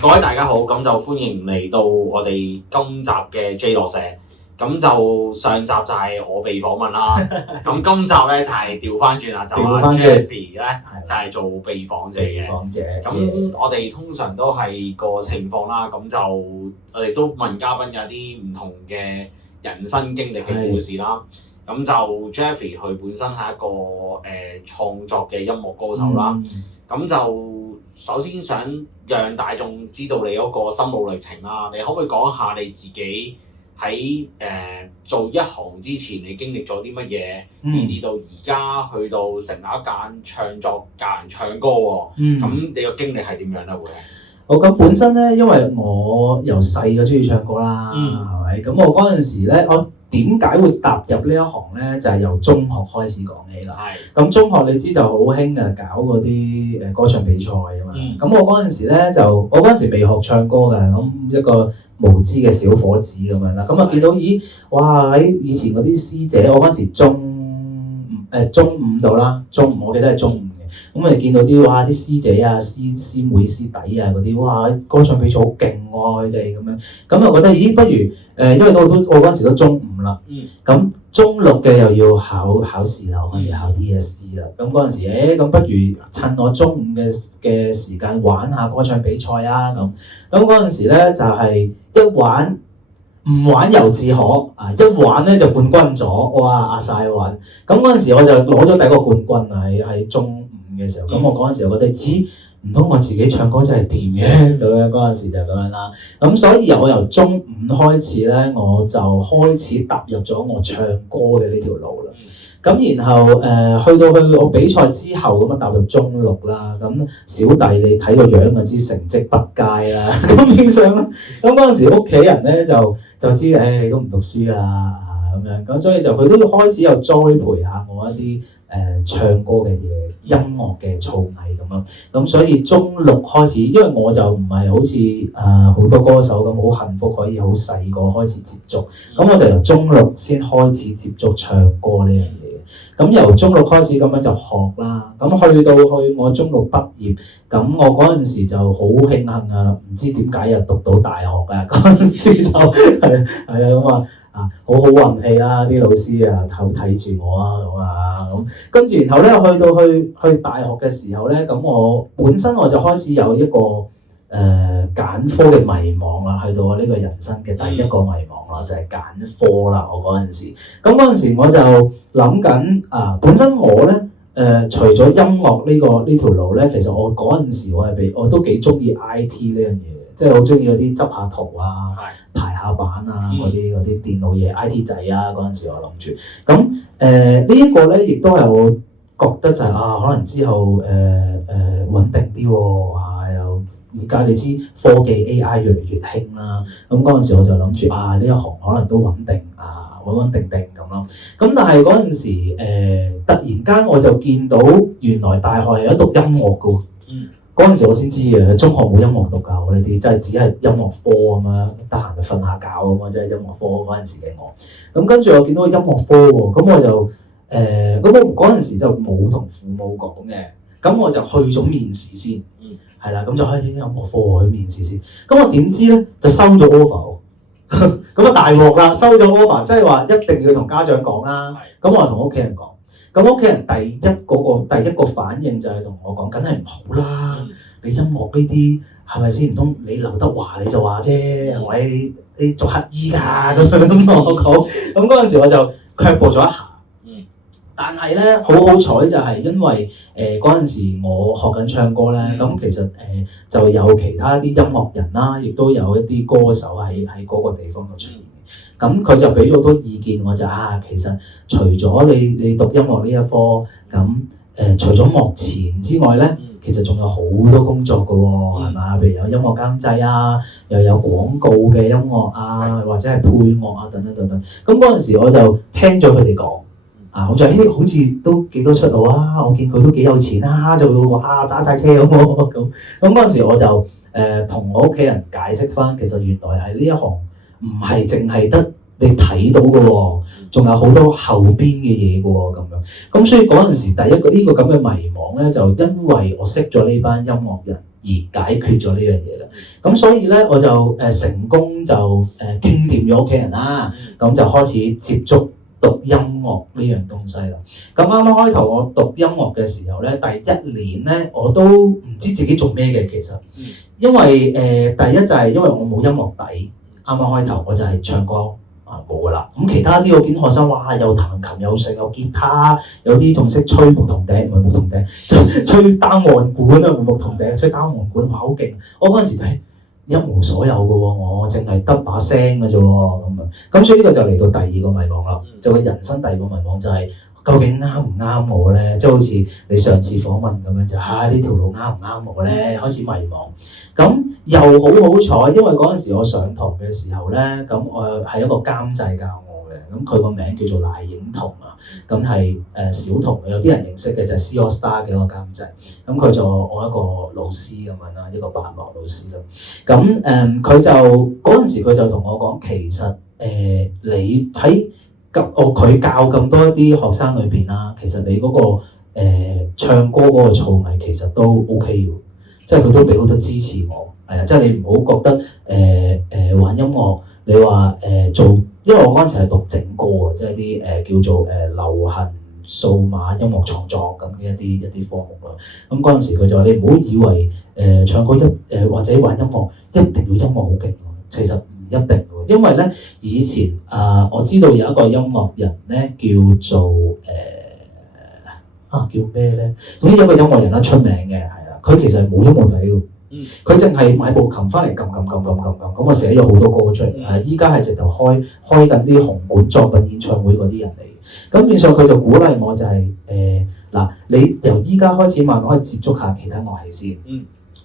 各位大家好，咁就歡迎嚟到我哋今集嘅 J 落社。咁就上集就係我被訪問啦，咁今集咧就係調翻轉啦，就阿 Jeffrey 咧就係做被訪者嘅。咁我哋通常都係個情況啦，咁就我哋都問嘉賓有啲唔同嘅人生經歷嘅故事啦。咁就 Jeffrey 佢本身係一個創作嘅音樂歌手啦。咁就首先想讓大眾知道你嗰個心路歷程啦，你可唔可以講下你自己喺做一行之前你經歷咗啲乜嘢，以至到而家去到成立一間唱作教人唱歌喎？咁你個經歷係點樣咧？會咁本身咧，因為我由細就中意唱歌啦，係咪？咁我嗰陣時咧，我點解會踏入呢一行咧？就係由中學開始講起啦。咁中學你知就好興啊，搞嗰啲歌唱比賽啊嘛。咁我嗰陣時咧我嗰陣時未學唱歌㗎，咁一個無知嘅小伙子咁樣啦。咁啊見到哇喺以前嗰啲師姐，我嗰陣時中五度啦，中五我記得係中五。咁我哋見到啲啲師姐啊、師妹師弟啊嗰啲，哇！歌唱比賽好勁喎，佢哋咁樣，咁就覺得不如因為我嗰陣時都中五啦，咁中六嘅又要考試啦，我嗰陣時考 DSE 啦，咁嗰陣時咁不如趁我中五嘅時間玩下歌唱比賽啊咁嗰陣時咧就係一玩。唔玩猶自可啊！一玩咧就冠軍咗，哇！阿晒運咁嗰陣時我就攞咗第一個冠軍啊！喺中五嘅時候，咁我嗰陣時我覺得唔通我自己唱歌真係掂嘅咁樣，嗰陣時就咁樣啦。咁所以我由中五開始咧，我就開始踏入咗我唱歌嘅呢條路啦。咁然後去到我比賽之後咁啊，踏入中六啦。咁小弟你睇個樣就知成績不佳啦。咁變相啦，咁嗰陣時屋企人咧就知你都唔讀書啦咁樣。咁所以佢都要開始有栽培下我一啲唱歌嘅嘢、音樂嘅造詣咁樣。咁所以中六開始，因為我就唔係好似好多歌手咁好幸福可以好細個開始接觸。咁我就由中六先開始接觸唱歌呢樣嘢。咁由中六開始咁樣就學啦，咁去我中六畢業，咁我嗰陣時就好慶幸啊，唔知點解又讀到大學啊，嗰陣時就係咁好好運氣啦，啲老師啊睇住我咁跟住然後咧去大學嘅時候咧，咁我本身我就開始有一個揀科嘅迷茫啦，去到我呢個人生嘅第一個迷茫啦，就係揀科啦。我嗰陣時，咁嗰陣時我就諗緊本身我咧除咗音樂呢條路咧，其實我嗰陣時我都幾中意 IT 呢樣嘢，即係好中意嗰啲執下圖啊、排下版啊嗰啲電腦嘢 IT 仔啊。嗰陣時我諗住，咁呢一個咧亦都係我覺得就係可能之後穩定啲喎。而家你知科技 AI 越嚟越興啦，咁嗰陣時我就諗住呢一行可能都穩定穩定咁咯。咁但係嗰陣時突然間我就見到原來大學係有讀音樂嘅喎。嗰陣時我先知中學冇音樂讀㗎，我呢啲真係只係音樂科咁樣，得閒就瞓下覺咁啊，即係音樂科嗰陣時嘅我。咁跟住我見到音樂科喎，咁我就咁我嗰陣時就冇同父母講嘅，咁我就去咗面試先。係啦，咁就開始音樂科去面試先。咁我點知咧就收咗 offer， 咁大鑊啦！收咗 offer， 即係話一定要同家長講啦。咁我同屋企人講，咁屋企人第一個反應就係同我講，梗係唔好啦！你音樂呢啲係咪先？唔通你劉德華你就話啫，係咪？你做乞衣㗎咁同我講。咁嗰陣時我就卻步咗一下。但係咧，好彩就係因為嗰陣時我學緊唱歌咧，咁其實就有其他啲音樂人啦，亦都有一啲歌手喺嗰個地方度出現嘅。咁佢就俾咗好多意見我，就其實除咗你讀音樂呢一科，咁除咗幕前之外咧，其實仲有好多工作㗎喎，係嘛？譬如有音樂監製啊，又有廣告嘅音樂啊，或者係配樂啊等等等等。咁嗰陣時我就聽咗佢哋講。我就好似都幾多出路啊！我見佢都幾有錢啊，做到揸晒車咁喎咁嗰陣時我就同我屋企人解釋翻，其實原來係呢一行唔係淨係得你睇到嘅喎，仲有好多後邊嘅嘢嘅喎咁樣。咁所以嗰陣時第一個呢個咁嘅迷茫咧，就因為我識咗呢班音樂人，解決咗呢樣嘢啦。咁所以咧我就成功就傾掂咗屋企人啦，咁就開始接觸讀音樂呢樣東西啦。咁啱啱開頭我讀音樂嘅時候咧，第一年咧我都唔知自己做咩嘅其實，因為第一就係因為我冇音樂底，啱啱開頭我就係唱歌。冇噶啦，咁其他啲我見學生哇，又彈琴又食又吉他，有啲仲識吹牧童笛，唔係牧童笛，吹單簧管啊，牧童笛吹單簧管，哇好勁！我嗰陣時就係一無所有嘅喎，我淨係得把聲嘅啫喎，咁啊，咁所以呢個就嚟到第二個迷茫啦，就個人生第二個迷茫就係、究竟啱唔啱我咧？即係好似你上次訪問咁樣就呢條路啱唔啱我咧？開始迷茫。咁又好彩，因為嗰陣時我上堂嘅時候咧，咁我係一個監製教我嘅，咁佢個名叫做賴影彤啊，咁係小童，有啲人認識嘅就係 C AllStar 嘅一個監製，咁佢就我一個老師咁樣啦，一個白樂老師啦。咁佢就嗰陣時佢就同我講，其實你喺佢教咁多啲學生裏邊啦，其實你嗰個唱歌嗰個造詣其實都 OK 嘅，即係佢都俾好多支持我，係啊，即係你唔好覺得玩音樂，你話做，因為我嗰陣時係讀整歌嘅，即係啲叫做流行數碼音樂創作咁嘅一啲科目咯。咁嗰陣時佢就話你唔好以為唱歌或者玩音樂一定要音樂好勁，其實唔一定。因為咧，以前我知道有一個音樂人咧叫做叫咩咧？總之有一個音樂人啦，出名嘅係啊，佢其實係冇音樂底嘅，佢淨係買部琴翻嚟撳，咁啊寫咗好多歌出嚟。依家係直頭開緊啲紅館作品演唱會嗰啲人嚟。咁變相佢就鼓勵我就係嗱，你由依家開始慢慢可以接觸下其他樂器先。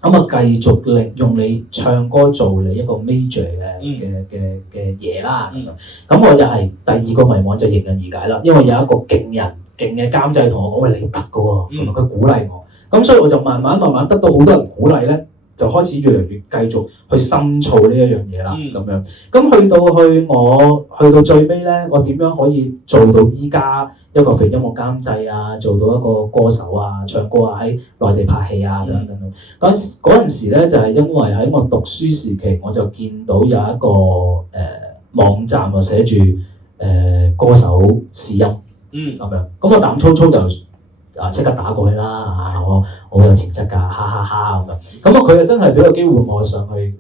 咁啊，繼續利用你唱歌做你一個 major 嘅嘢啦。咁我又係第二個迷惘就迎刃而解啦，因為有一個勁嘅監製同我講：喂，你得㗎喎，同埋佢鼓勵我。咁所以我就慢慢得到好多人鼓勵咧，就開始越嚟越繼續去深造呢一樣嘢啦。咁樣，咁我去到最尾咧，我點樣可以做到依家一個譬如音樂監製啊，做到一個歌手啊，唱歌啊，喺內地拍戲啊，等等。嗰陣時咧，就係因為喺我讀書時期，我就見到有一個網站啊，寫住歌手試音咁樣，咁我膽粗粗就即刻打過去啦。我有潛質㗎，哈哈哈咁樣。咁佢又真係俾個機會我上去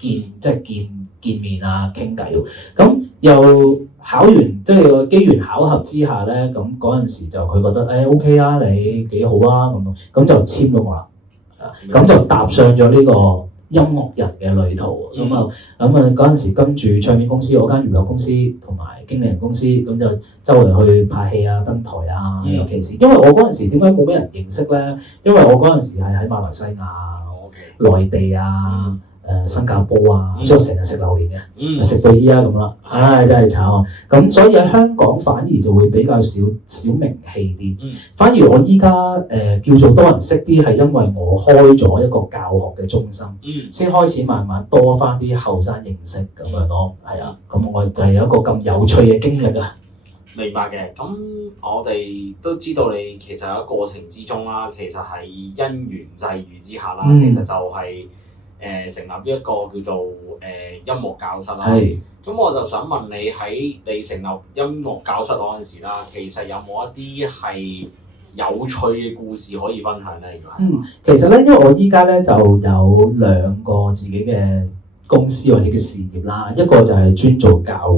見面啊，傾偈。咁又考完即係個機緣巧合之下咧，咁嗰陣時就佢覺得OK 啊，你幾好啊咁就簽咗我啦。咁就踏上咗呢個音樂人嘅旅途。咁嗰陣時跟住唱片公司嗰間娛樂公司同埋經理人公司，咁就周圍去拍戲啊、登台啊。尤其是因為我嗰陣時點解冇咩人認識咧？因為我嗰陣時係喺馬來西亞、內地啊。新加坡啊，所以我成日食榴蓮嘅，食到依家咁啦，真係慘啊！咁所以喺香港反而就會比較少名氣啲，反而我依家叫做多人識啲，係因為我開咗一個教學嘅中心，先開始慢慢多翻啲後生認識咁樣咯，係啊，咁我就係有一個咁有趣嘅經歷啊！明白嘅，咁我哋都知道你其實喺過程之中啦，其實係因緣際遇之下啦，其實就係。成立一個叫做音樂教室啦。咁我就想問你喺你成立音樂教室嗰陣時啦，其實有冇一啲係有趣嘅故事可以分享咧？其實咧，因為我依家咧就有兩個自己嘅公司或者嘅事業啦，一個就係專做教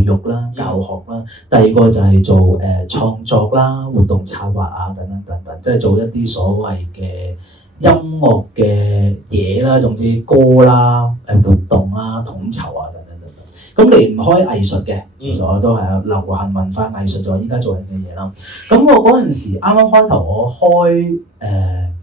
育啦、教學啦，第二個就係做創作啦、活動策劃啊等等，即係做一啲所謂嘅音樂嘅嘢啦，總之歌啦、活動啦、統籌啊等等。咁離唔開藝術嘅，其實我都係流行文化藝術就係依家做緊嘅嘢啦。咁我嗰陣時啱啱開頭我開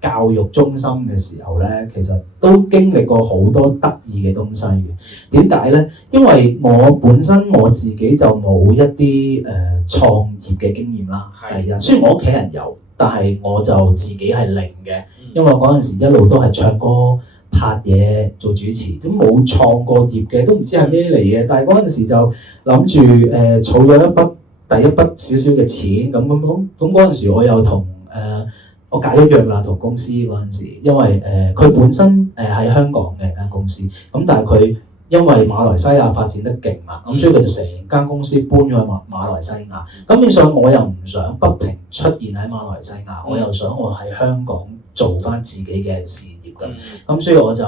教育中心嘅時候咧，其實都經歷過好多得意嘅東西嘅。點解咧？因為我本身我自己就冇一啲創業嘅經驗啦。第一，雖然我屋企人有，但係我就自己係零嘅。因為嗰陣時一路都係唱歌、拍嘢、做主持，都冇創過業嘅，都唔知係咩嚟嘅。但係嗰陣時就諗住儲咗第一筆少少嘅錢，咁嗰陣時我又同我解咗約啦，同公司嗰陣時，因為佢本身喺香港嘅間公司，咁但係佢因為馬來西亞發展得勁嘛，咁所以佢就成間公司搬咗去馬來西亞。咁變相我又唔想不停出現喺馬來西亞，我又想我喺香港做翻自己嘅事業咁，所以我就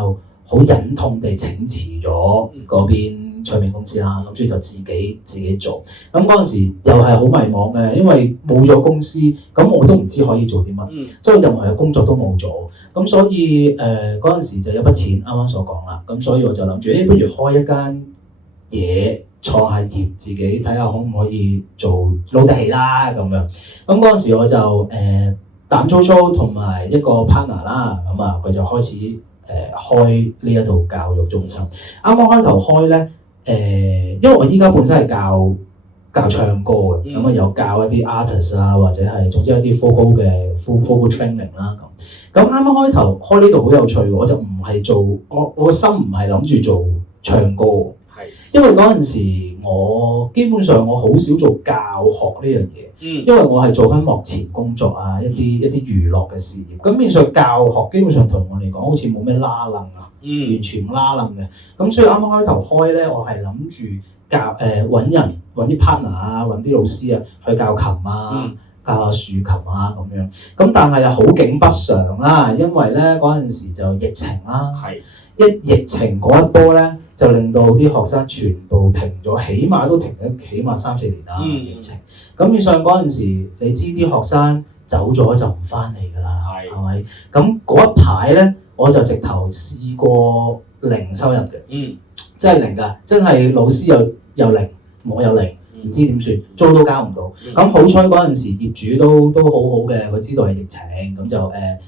好忍痛地請辭咗嗰邊唱片公司啦，咁所以就自己做。咁嗰陣時又係好迷茫嘅，因為冇咗公司，咁我都唔知可以做啲乜，即係任何嘅工作都冇做。咁所以嗰陣時就有筆錢，啱啱所講啦。咁所以我就諗住，不如開一間嘢創下業，自己睇下可唔可以做撈得起啦咁樣。咁嗰陣時我就膽粗粗同埋一個 partner 啦，咁啊佢就開始開呢一度教育中心。啱啱開頭開咧。因為我依家本身係教唱歌嘅，咁啊有教一啲 artist 啊，或者係總之一啲 vocal training 啦咁。咁啱啱開頭開呢度好有趣嘅，我就唔係做我個心唔係諗住做唱歌，因為嗰陣時我基本上我好少做教學呢樣嘢，因為我係做緊幕前工作啊，一啲娛樂嘅事業。咁變相教學基本上同我嚟講好似冇咩拉楞啊。完全拉冧嘅，咁所以啱啱開頭開咧，我係諗住教揾人揾啲 partner 啊，揾啲老師啊去教琴啊，教下豎琴啊咁樣。咁但係又好景不常啦，因為咧嗰陣時就疫情啦，一疫情嗰一波咧就令到啲學生全部停咗，起碼都停咗起碼3-4年啦疫情。咁變相嗰陣時，你知啲學生走咗就唔翻嚟㗎啦，係咪？咁嗰一排咧。我就直頭試過零收入嘅，真係零㗎，真係老師又零，我又零，唔知點算，租都交唔到。咁好彩嗰陣時業主都好好嘅，佢知道係疫情，咁就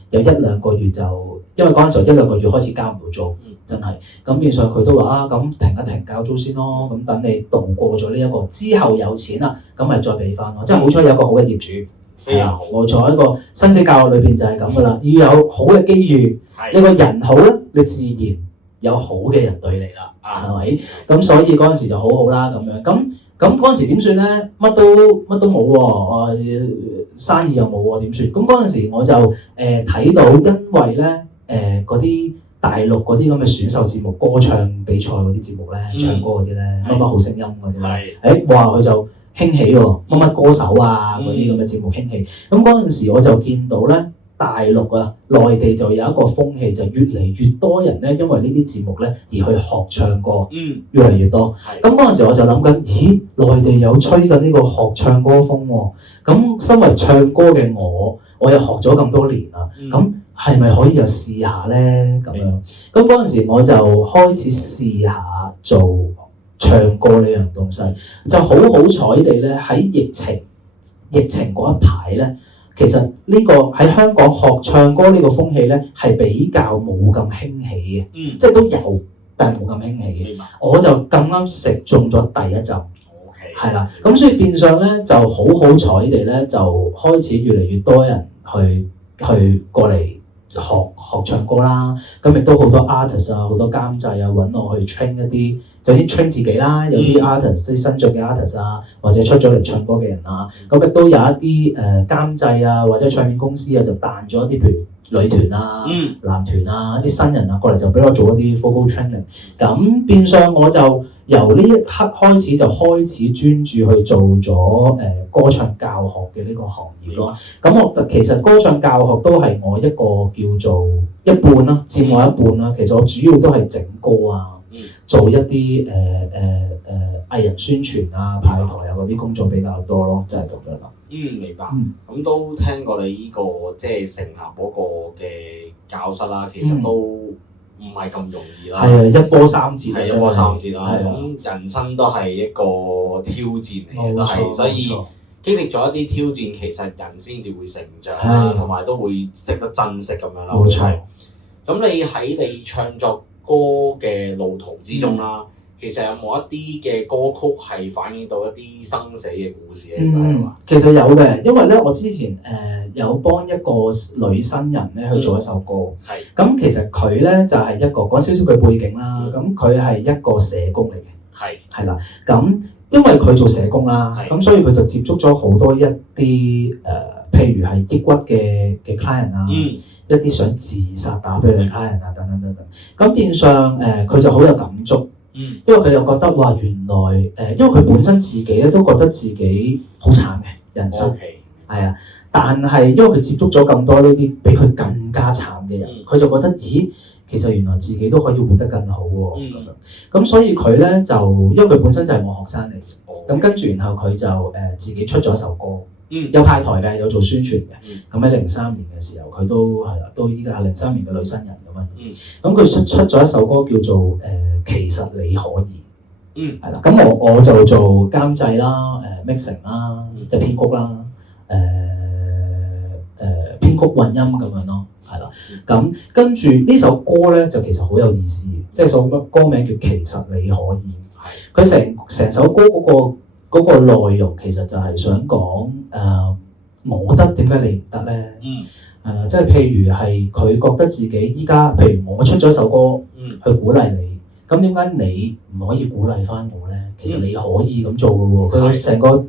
有1-2個月就，因為嗰陣時候1-2個月開始交唔到租，真係。咁變相佢都話咁停一停交租先咯，咁等你度過咗呢一個之後有錢啦，咁咪再俾翻咯。即係好彩有個好嘅業主。冇錯，一個生死教育裏邊就係咁噶啦，要有好嘅機遇，你個人好咧，你自然有好嘅人對你啦，係咪？咁所以嗰陣時就好好啦，咁樣咁嗰陣時點算咧？乜都冇喎，生意又冇喎，點算？咁嗰陣時我就睇到，因為咧嗰啲大陸嗰啲咁嘅選秀節目、歌唱比賽嗰啲節目咧，唱歌嗰啲咧，乜好聲音嗰啲咧，哇佢就〜興起喎，乜歌手啊嗰啲咁嘅節目興起，咁嗰陣時我就見到咧，大陸啊內地就有一個風氣，就越嚟越多人咧，因為呢啲節目咧而去學唱歌，越嚟越多。咁嗰陣時我就諗緊，咦，內地有吹緊呢個學唱歌風喎，咁身為唱歌嘅我又學咗咁多年啦，咁係咪可以又試下咧？咁樣，咁嗰陣時我就開始試下做唱歌呢樣東西，就好彩地咧喺疫情嗰一排咧，其實呢個喺香港學唱歌呢個風氣咧係比較冇咁興起嘅，即係都有，但係冇咁興起嘅。我就咁啱食中咗第一陣，係啦，咁所以變相咧就好彩地咧就開始越嚟越多人去過嚟學唱歌啦，咁亦都好多 artist 啊，好多監製啊揾我去 train 一啲。就先 train 自己啦，有啲 artist 啲新進嘅 artist 啊，或者出咗嚟唱歌嘅人啊，咁亦都有一啲監製啊，或者唱片公司啊，就彈咗一啲譬如女團啊、男團啊，一啲新人啊過嚟就俾我做一啲 vocal training。咁變相我就由呢一刻開始就開始專注去做咗歌唱教學嘅呢個行業咯。咁我其實歌唱教學都係我一個叫做一半啦，佔我一半啦。其實我主要都係整歌啊。做一啲藝人宣傳啊、派台啊嗰啲工作比較多咯，就係咁樣啦。明白。咁都聽過你呢個即係成立嗰個嘅教室啦，其實都唔係咁容易啦。係啊，一波三折啦。咁人生都係一個挑戰嚟嘅，都係，所以經歷咗一啲挑戰，其實人先至會成長啦，同埋都會識得珍惜咁樣啦。冇錯。咁你喺你唱作歌嘅路途之中啦，其實有冇一啲嘅歌曲係反映到一啲生死嘅故事咧？其實有嘅，因為咧我之前有幫一個女新人咧去做一首歌，咁其實佢咧就係一個講少少佢背景啦，咁佢係一個社工嚟嘅，係啦。咁因為佢做社工啦，咁所以佢就接觸咗好多一啲譬如係抑鬱嘅 client 啊，一啲想自殺打俾佢嘅 client 啊，等等等等。咁變相佢就好有感觸，因為佢又覺得哇原來因為佢本身自己咧都覺得自己好慘嘅人生，係啊。但係因為佢接觸咗咁多呢啲比佢更加慘嘅人，佢就覺得咦，其實原來自己都可以活得更好喎咁樣。咁所以佢咧就因為佢本身就係我學生嚟嘅，咁跟住然後佢就自己出咗一首歌，有派台嘅，有做宣傳嘅。咁喺03年嘅時候，佢都係啦，都依家係03年嘅女新人咁樣。咁佢出咗一首歌叫做其實你可以，係啦。咁我就做監製啦，mixing 啦，即係編曲啦，編曲混音咁樣咯，係啦。咁跟住呢首歌咧就其實好有意思，即係首歌名叫其實你可以。佢成首歌嗰個內容其實就係想講我得點解你唔得咧？係啦，即係譬如係佢覺得自己依家，譬如我出咗一首歌去鼓勵你，咁點解你唔可以鼓勵翻我咧？其實你可以咁做嘅喎，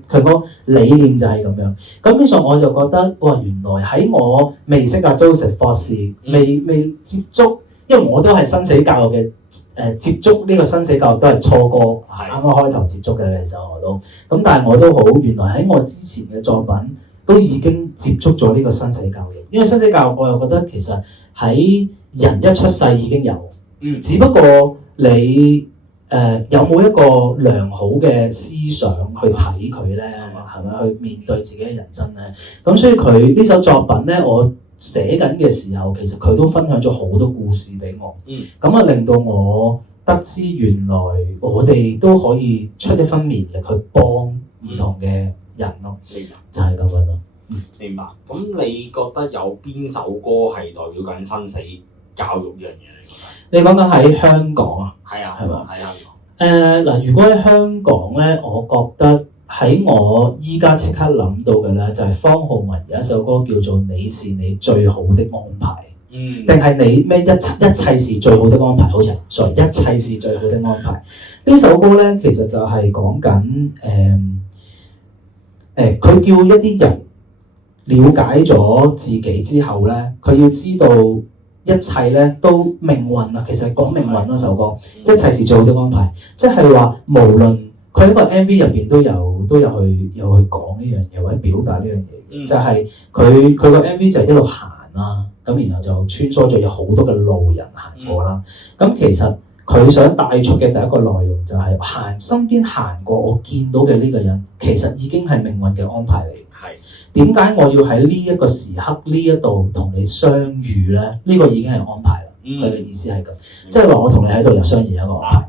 佢個理念就係咁樣。咁基本上我就覺得，哇！原來喺我未識阿 Joseph 博士，未接觸，因為我都係生死教育嘅接觸呢個生死教育都係初哥，啱啱開頭接觸嘅其實我都。咁但係我都好，原來喺我之前嘅作品都已經接觸咗呢個生死教育。因為生死教育我又覺得其實喺人一出世已經有，只不過你有冇一個良好嘅思想去睇佢咧？係咪去面對自己嘅人生咧？咁所以佢呢首作品咧，我寫緊嘅時候，其實佢都分享咗好多故事俾我。咁啊，令到我得知原來我哋都可以出一分綿力去幫唔同嘅人咯。就係咁樣咯。明白。咁你覺得有邊首歌係代表緊生死教育呢樣嘢？你講緊喺香港啊？係啊，係嘛？喺香港。嗱，如果喺香港咧，我覺得喺我依家即刻諗到嘅咧，就係方皓玟有一首歌叫做《你是你最好的安排》，定係你咩一切是最好的安排？好似sorry，一切是最好的安排。呢首歌咧，其實就係講緊佢叫一啲人了解咗自己之後咧，佢要知道一切咧都命運啊，其實講命運嗰首歌，一切是最好的安排，即係話無論佢喺個 MV 入邊都有去講呢樣嘢或者表達呢樣嘢，就係佢個 MV 就係一路行啦，咁然後就穿梭咗有好多嘅路人行過啦，咁其實佢想帶出嘅第一個內容就係身邊行過我見到嘅呢個人，其實已經係命運嘅安排嚟。點解我要喺呢一個時刻呢一度同你相遇咧？呢個已經係安排啦。佢嘅意思係咁，即係話我同你喺度又相遇一個安排。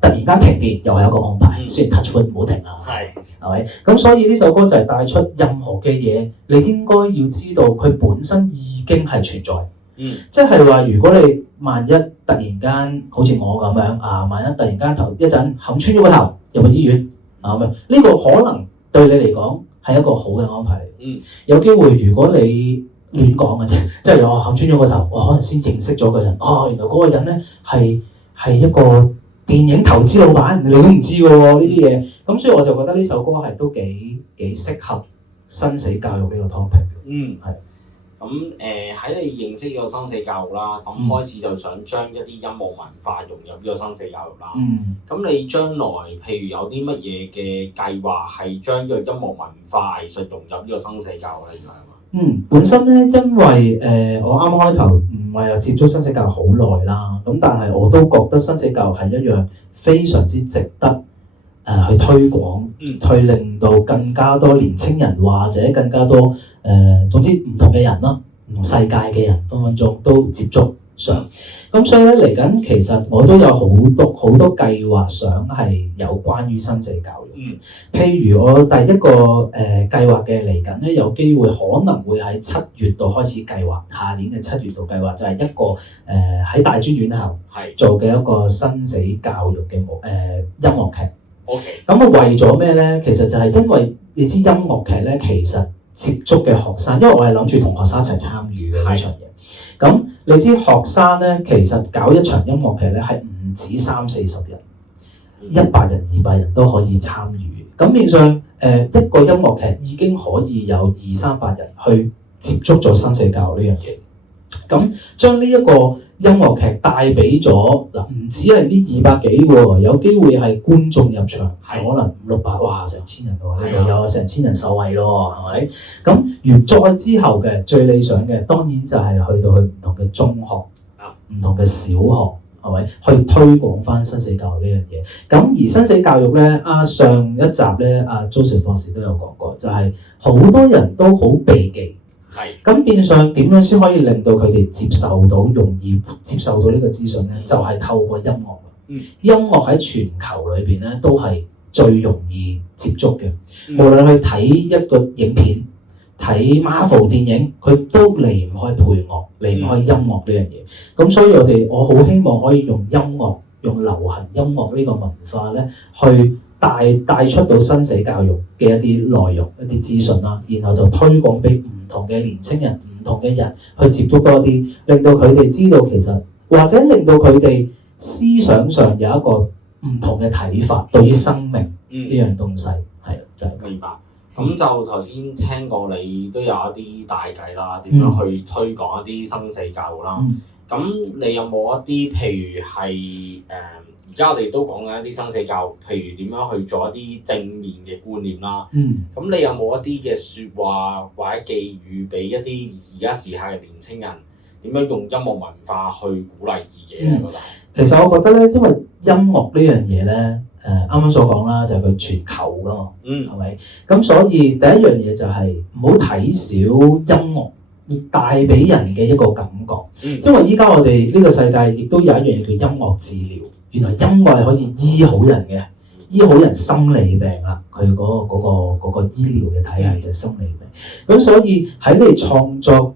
突然間停電又係一個安排，雖然 touch wood 唔好停啦。係咪？咁所以呢首歌就係帶出任何嘅嘢，你應該要知道佢本身已經係存在。即係話如果你萬一突然間好似我咁樣啊，萬一突然間頭一陣冚穿咗個頭入去醫院啊咁樣，呢個可能對你嚟講係一個好嘅安排。有機會如果你亂講嘅啫，即係我冚穿咗個頭，我可能先認識咗個人。原來嗰個人咧係一個電影投資老闆，你都唔知嘅喎呢啲嘢。咁所以我就覺得呢首歌係都幾適合生死教育呢個 topic。係。咁喺你認識呢個生死教育啦，咁開始就想將一啲音樂文化融入呢個生死教育啦。咁你將來譬如有啲乜嘢嘅計劃係將呢個音樂文化藝術融入呢個生死教育咧？本身咧，因為我啱啱開頭唔係又接觸生死教育好耐啦，咁但係我都覺得生死教育係一樣非常之值得去推廣，去令到更加多年青人或者更加多總之唔同嘅人啦，唔同世界嘅人分分鐘都接觸上。咁所以咧嚟緊，其實我都有好多計劃想係有關於生死教育。譬如我第一個計劃嘅嚟緊咧，有機會可能會喺7月度開始計劃，下年嘅7月度計劃就係一個喺大專院校做嘅一個生死教育嘅音樂劇。咁我為咗咩咧？其實就係因為你知音樂劇咧，其實接觸嘅學生，因為我係諗住同學生一齊參與嘅呢場嘢。咁你知學生咧，其實搞一場音樂劇咧係唔止30-40人， 100人、200人都可以參與。咁變相一個音樂劇已經可以有200-300人去接觸咗生死教育呢樣嘢。咁將呢一個音樂劇帶俾咗嗱，唔止係呢200幾喎，有機會係觀眾入場，可能500-600，哇，成千人喎，呢度有成千人受惠咯，係咪？咁而再之後嘅最理想嘅，當然就係去到唔同嘅中學、唔同嘅小學，係咪？去推廣翻生死教育呢樣嘢。咁而生死教育咧，上一集咧，Joseph 博士都有講過，就係好多人都好避忌。咁變相點樣先可以令到佢哋接受到、容易接受到呢個資訊咧？就係透過音樂。音樂喺全球裏邊咧都係最容易接觸嘅。無論去睇一個影片、睇 Marvel 電影，佢都離唔開配樂、離唔開音樂呢樣嘢。咁所以我好希望可以用音樂、用流行音樂呢個文化咧，去帶出到生死教育嘅一啲內容、一啲資訊啦，然後就推廣俾唔同嘅年青人、唔同嘅人去接觸多啲，令到佢哋知道其實，或者令到佢哋思想上有一個唔同嘅睇法，對於生命呢樣東西係就係明白。咁就頭先聽過你都有一啲大計啦，點樣去推廣一啲生死教育啦。咁你有冇一啲譬如係而家我哋都講緊一啲生死教育，譬如點樣去做一啲正面嘅觀念啦。咁你有冇一啲嘅説話或者寄語俾一啲而家時下嘅年青人，點樣用音樂文化去鼓勵自己咧？其實我覺得咧，因為音樂呢樣嘢咧，啱啱所講啦，就係佢全球噶嘛，係咪？咁所以第一樣嘢就係唔好睇小音樂帶俾人嘅一個感覺，因為依家我哋呢個世界亦都有一樣嘢叫音樂治療。原來音樂係可以醫好人嘅，醫好人心理病啦。佢嗰個醫療嘅體系就係心理病。咁所以喺你創作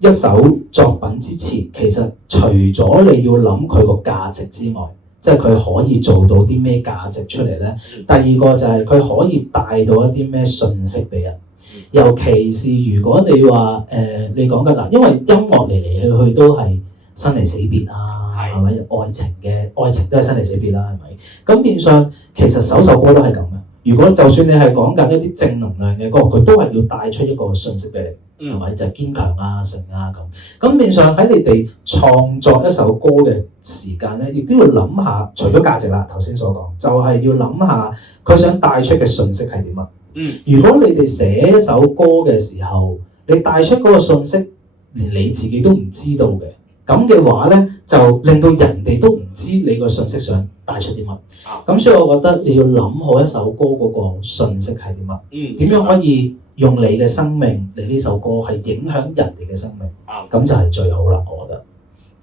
一首作品之前，其實除咗你要諗佢個價值之外，即係佢可以做到啲咩價值出嚟咧？第二個就係佢可以帶到一啲咩信息俾人。尤其是如果你話你講緊嗱，因為音樂嚟嚟去去都係生離死別啊。係咪愛情都係生離死別啦？係咪？咁變相其實首歌都係咁嘅。如果就算你係講緊一啲正能量嘅歌，佢都係要帶出一個信息俾你，係咪？就係堅強啊、成啊咁。咁變相喺你哋創作一首歌嘅時間咧，亦都要諗下，除咗價值啦，頭先所講，就係要諗下佢想帶出嘅信息係點啊？如果你哋寫一首歌嘅時候，你帶出嗰個信息，連你自己都唔知道嘅。咁嘅話咧，就令到人哋都唔知你個信息想帶出啲乜。咁所以我覺得你要諗好一首歌嗰個信息係啲乜，點樣可以用你嘅生命嚟呢首歌係影響人哋嘅生命。咁就係最好啦，我覺得。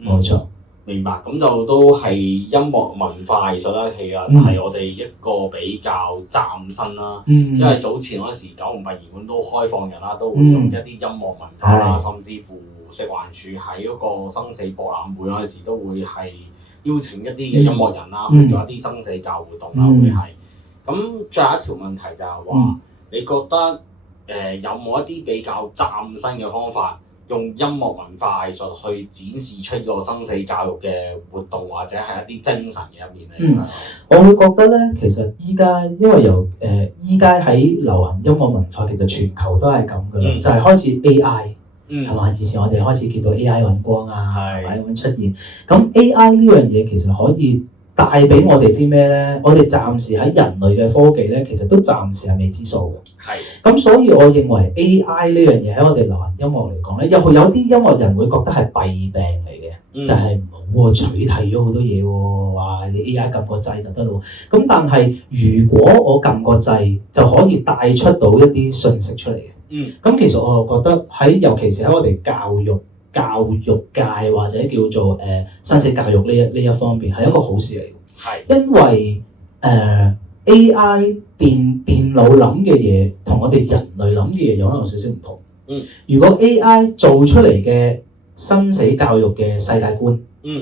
冇錯。明白。咁就都係音樂文化藝術啦，其實係我哋一個比較嶄新啦。因為早前嗰時九龍殯儀館都開放人啦，都會用一啲音樂文化啦，甚至乎食環署喺嗰個生死博覽會嗰陣時都會係邀請一啲嘅音樂人啦，去做一啲生死教活動啦，會係。咁最後一條問題就係話，你覺得有冇一啲比較嶄新嘅方法，用音樂文化藝術去展示出個生死教育嘅活動，或者係一啲精神嘅一面咧？我會覺得咧，其實依家因為依家喺流行音樂文化，其實全球都係咁噶啦，就係開始 AI。係嘛？以前我哋開始見到 AI 揾光啊，係咪咁出現？咁 AI 呢樣嘢其實可以帶俾我哋啲咩咧？我哋暫時喺人類嘅科技咧，其實都暫時係未知數嘅。咁所以我認為 AI 呢樣嘢喺我哋流行音樂嚟講咧，有啲音樂人會覺得係弊病嚟嘅，但係唔好喎，取替咗好多嘢喎，話你 AI 撳個掣就得咯。咁但係如果我撳個掣就可以帶出到一啲信息出嚟嘅。咁其實我又覺得尤其是喺我哋教育界或者叫做生死教育呢一方面係一個好事嚟嘅。因為AI 電腦諗嘅嘢同我哋人類諗嘅嘢有可能有少少唔同。如果 AI 做出嚟嘅生死教育嘅世界觀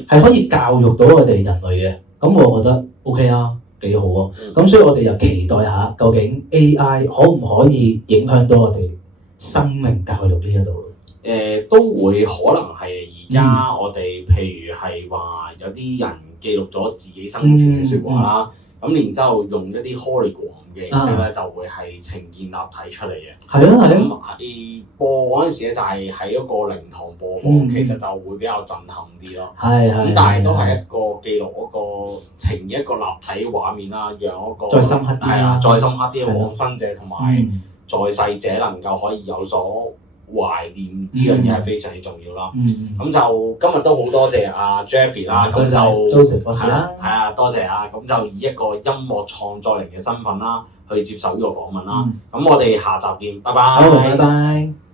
係可以教育到我哋人類嘅，咁我覺得 OK 啊。幾好啊！咁所以我哋又期待下，究竟 AI 可唔可以影響到我哋生命教育呢一度？都會可能係而家我哋譬如係話有啲人記錄咗自己生前嘅説話啦，咁然之後用一啲 hologram 嘅形式咧，就會係呈現立體出嚟嘅。係啊係啊。咁係播嗰陣時咧，就係喺一個靈堂播放，其實就會比較震撼啲咯。係咁但係都係一個記錄嗰個呈現一個立體畫面啦，讓一個再深刻啲係啊，再深刻啲嘅往生者同埋在世者能夠可以有所懷念呢樣嘢係非常之重要啦。咁就今日都好多謝阿 Jeffrey 啦，咁就 Joseph 博士啦，係啊，多謝啊，咁就以一個音樂創作人嘅身份啦，去接受呢個訪問啦。咁我哋下集見，拜拜。好，拜拜。